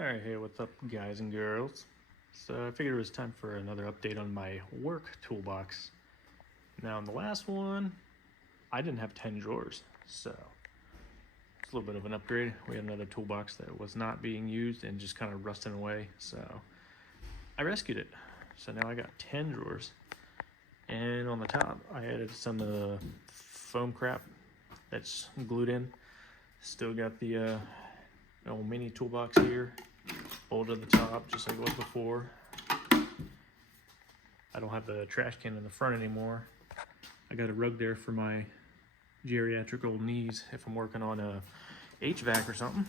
Alright, hey, what's up, guys and girls? So I figured it was time for another update on my work toolbox. Now, in the last one, I didn't have 10 drawers, so it's a little bit of an upgrade. We had another toolbox that was not being used and just kind of rusting away, so I rescued it. So now I got 10 drawers. And on the top, I added some of the foam crap that's glued in. Still got the old mini toolbox here, bolted at the top just like it was before. I don't have the trash can in the front anymore. I got a rug there for my geriatric old knees if I'm working on a HVAC or something.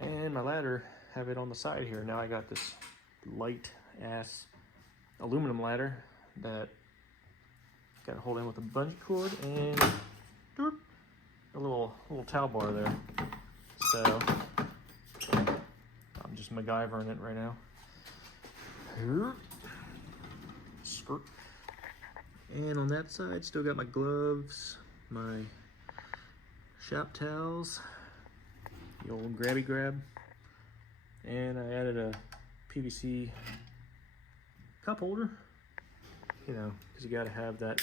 And my ladder, have it on the side here. Now I got this light ass aluminum ladder that got to hold in with a bungee cord and a little towel bar there. So I'm just MacGyvering it right now. Skirt. And on that side, still got my gloves, my shop towels, the old grabby grab, and I added a PVC cup holder, you know, because you got to have that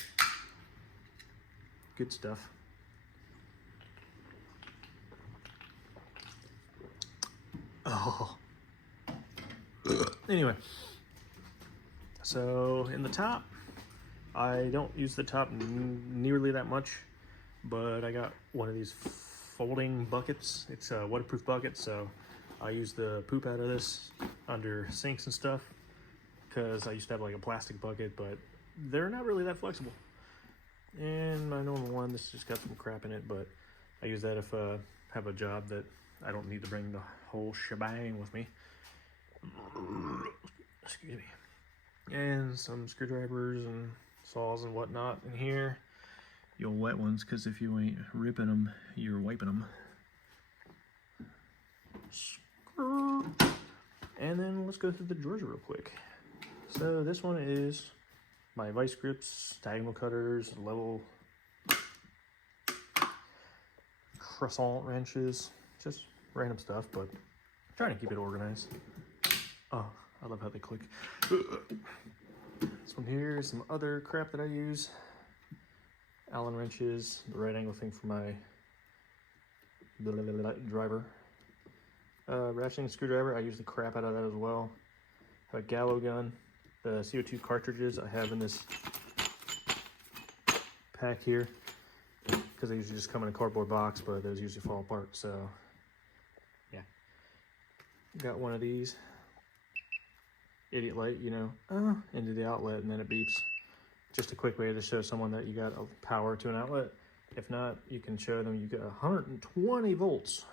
good stuff. Oh. Anyway, so in the top, I don't use the top nearly that much, but I got one of these folding buckets. It's a waterproof bucket, so I use the poop out of this under sinks and stuff, because I used to have like a plastic bucket, but they're not really that flexible. And my normal one, this just got some crap in it, but I use that if I have a job that I don't need to bring the whole shebang with me. Excuse me. And some screwdrivers and saws and whatnot in here. The old wet ones, because if you ain't ripping them, you're wiping them. And then let's go through the drawers real quick. So this one is my vice grips, diagonal cutters, level croissant wrenches, just random stuff, but I'm trying to keep it organized. Oh, I love how they click. This one here is some other crap that I use. Allen wrenches, the right angle thing for my driver. Ratcheting screwdriver, I use the crap out of that as well. Have a gallows gun. The CO2 cartridges I have in this pack here, because they usually just come in a cardboard box, but those usually fall apart, so yeah. Got one of these. Idiot light, you know, into the outlet and then it beeps. Just a quick way to show someone that you got a power to an outlet. If not, you can show them you got 120 volts.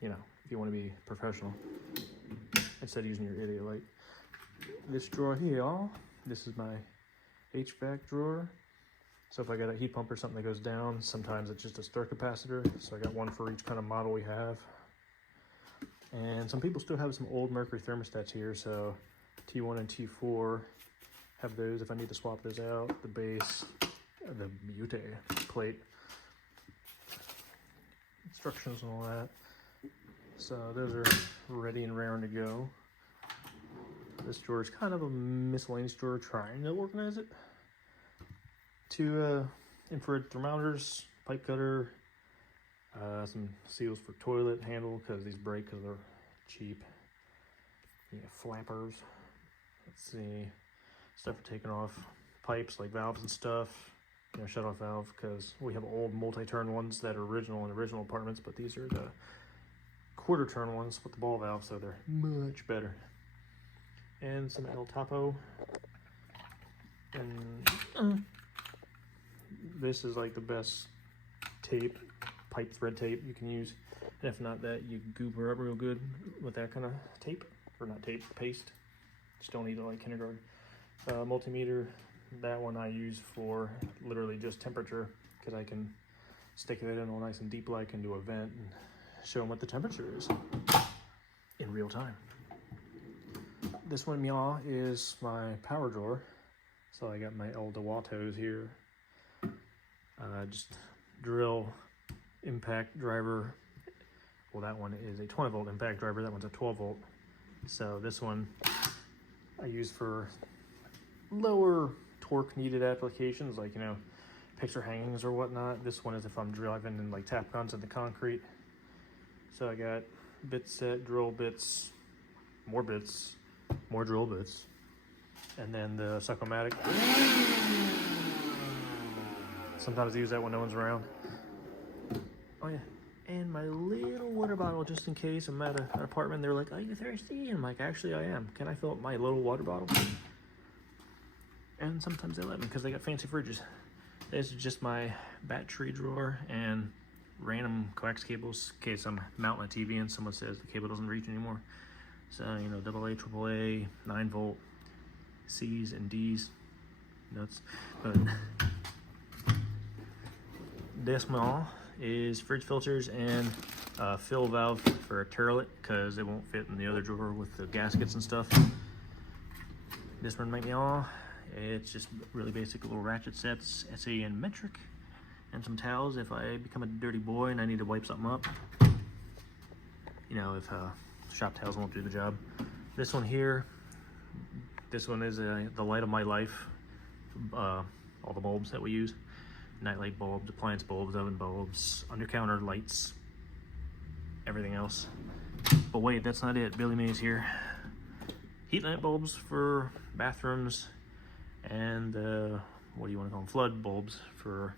You know, if you want to be professional, instead of using your idiot light. This drawer here, this is my HVAC drawer. So if I got a heat pump or something that goes down, sometimes it's just a stir capacitor. So I got one for each kind of model we have. And some people still have some old Mercury thermostats here, so T1 and T4 have those if I need to swap those out. The base, the Butte plate, instructions and all that. So those are ready and raring to go. This drawer is kind of a miscellaneous drawer, trying to organize it. Two infrared thermometers, pipe cutter, some seals for toilet handle, because these break because they're cheap. Yeah, flappers. Let's see, stuff for taking off pipes like valves and stuff. You know, shut off valve, because we have old multi-turn ones that are original in original apartments, but these are the quarter turn ones with the ball valve, so they're much better. And some El Topo. And this is like the best tape, pipe thread tape you can use. And if not that, you goober up real good with that kind of tape. Or not tape, paste. Just don't need it like kindergarten. Multimeter, that one I use for literally just temperature, because I can stick it in all nice and deep like and do a vent and show them what the temperature is in real time. This one, y'all, is my power drawer. So I got my old DeWatos here. Just drill impact driver. Well, that one is a 20 volt impact driver. That one's a 12 volt. So this one I use for lower torque needed applications, like, you know, picture hangings or whatnot. This one is if I'm driving in like tap guns in the concrete. So I got bit set, drill bits, more drill bits, and then the Succomatic. Sometimes I use that when no one's around. Oh yeah, and my little water bottle, just in case I'm at an apartment. They're like, "Are you thirsty?" And I'm like, "Actually, I am. Can I fill up my little water bottle?" And sometimes they let me because they got fancy fridges. This is just my battery drawer and random coax cables in case I'm mounting a TV and someone says the cable doesn't reach anymore. So, you know, AA, AAA, 9 volt, C's and D's, nuts. But this small is fridge filters and a fill valve for a turlet because it won't fit in the other drawer with the gaskets and stuff. This one might be all. It's just really basic little ratchet sets, SAN metric, and some towels if I become a dirty boy and I need to wipe something up. You know, if shop towels won't do the job. This one here, this one is the light of my life. All the bulbs that we use. Nightlight bulbs, appliance bulbs, oven bulbs, under counter lights, everything else. But wait, that's not it. Billy Mays here. Heat lamp bulbs for bathrooms, and what do you want to call them? Flood bulbs for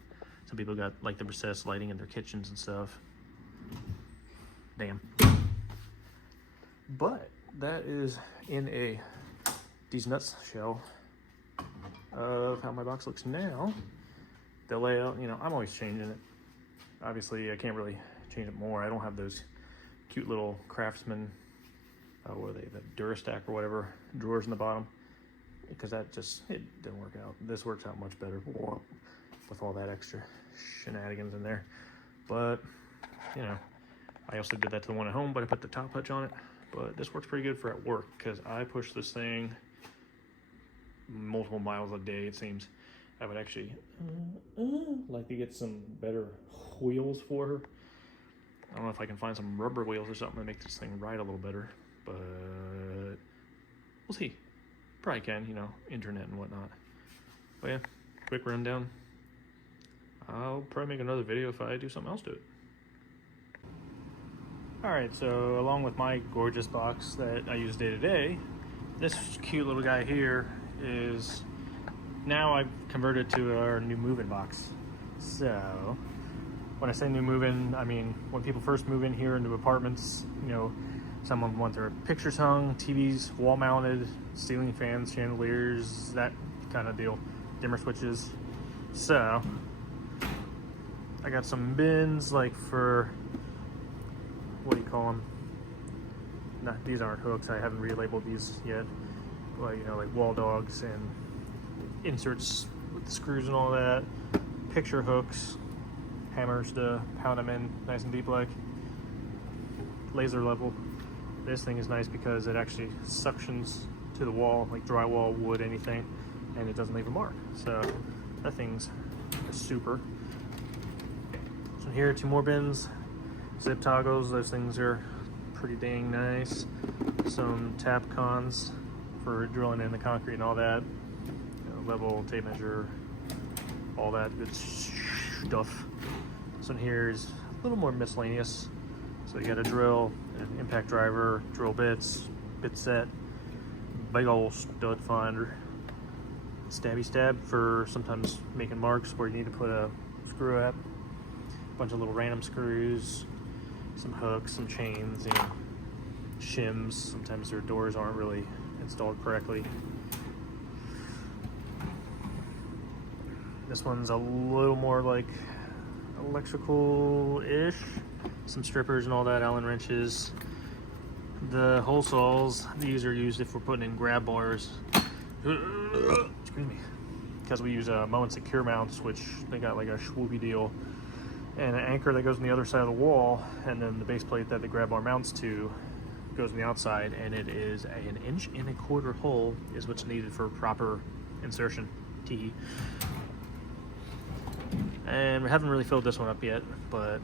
some people got like the recessed lighting in their kitchens and stuff. Damn. But that is in a these nuts shell of how my box looks now. The layout, you know, I'm always changing it. Obviously, I can't really change it more. I don't have those cute little Craftsman, what are they, the Durastack or whatever, drawers in the bottom, because that just, it didn't work out. This works out much better with all that extra shenanigans in there. But, you know, I also did that to the one at home, but I put the top touch on it. But this works pretty good for at work, because I push this thing multiple miles a day, it seems. I would actually like to get some better wheels for her. I don't know if I can find some rubber wheels or something to make this thing ride a little better, but we'll see. Probably can, you know, internet and whatnot. But yeah, quick rundown. I'll probably make another video if I do something else to it. Alright, so along with my gorgeous box that I use day to day, this cute little guy here is, now I've converted to our new move-in box. So when I say new move-in, I mean when people first move in here into apartments, you know, someone want their pictures hung, TVs wall mounted, ceiling fans, chandeliers, that kind of deal, dimmer switches. So I got some bins like for, what do you call them? Nah, these aren't hooks. I haven't relabeled these yet. Well, you know, like wall dogs and inserts with the screws and all that. Picture hooks, hammers to pound them in nice and deep like. Laser level. This thing is nice because it actually suctions to the wall, like drywall, wood, anything, and it doesn't leave a mark. So that thing's super. So here, 2 more bins. Zip toggles, those things are pretty dang nice. Some tap cons for drilling in the concrete and all that. You know, level, tape measure, all that good stuff. So here's a little more miscellaneous. So you got a drill, an impact driver, drill bits, bit set, big old stud finder, stabby stab for sometimes making marks where you need to put a screw at, a bunch of little random screws, some hooks, some chains, you know, shims. Sometimes their doors aren't really installed correctly. This one's a little more like electrical-ish. Some strippers and all that, Allen wrenches. The hole saws, these are used if we're putting in grab bars. Excuse me. Because we use Moen Secure mounts, which they got like a swoopy deal, and an anchor that goes on the other side of the wall, and then the base plate that the grab bar mounts to goes on the outside, and it is an 1.25 inch hole is what's needed for proper insertion. Tee. And we haven't really filled this one up yet, but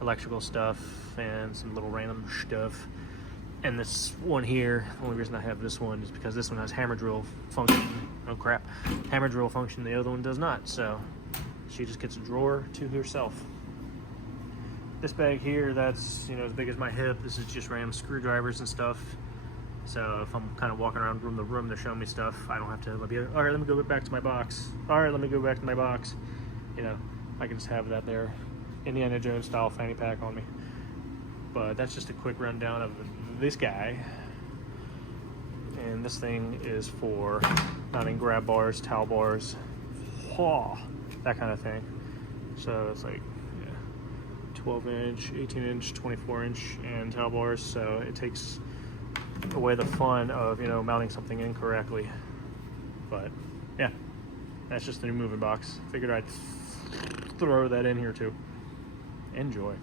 electrical stuff and some little random stuff. And this one here, the only reason I have this one is because this one has hammer drill function. Oh crap, hammer drill function, the other one does not. So she just gets a drawer to herself. This bag here, that's, you know, as big as my hip. This is just random screwdrivers and stuff. So if I'm kind of walking around room to room, they're showing me stuff, I don't have to be, all right, let me go back to my box. All right, let me go back to my box. You know, I can just have that there, Indiana Jones style fanny pack on me. But that's just a quick rundown of this guy. And this thing is for mounting grab bars, towel bars, that kind of thing. So it's like 12 inch, 18 inch, 24 inch, and towel bars. So it takes away the fun of, you know, mounting something incorrectly. But yeah, that's just the new moving box. Figured I'd throw that in here too. Enjoy.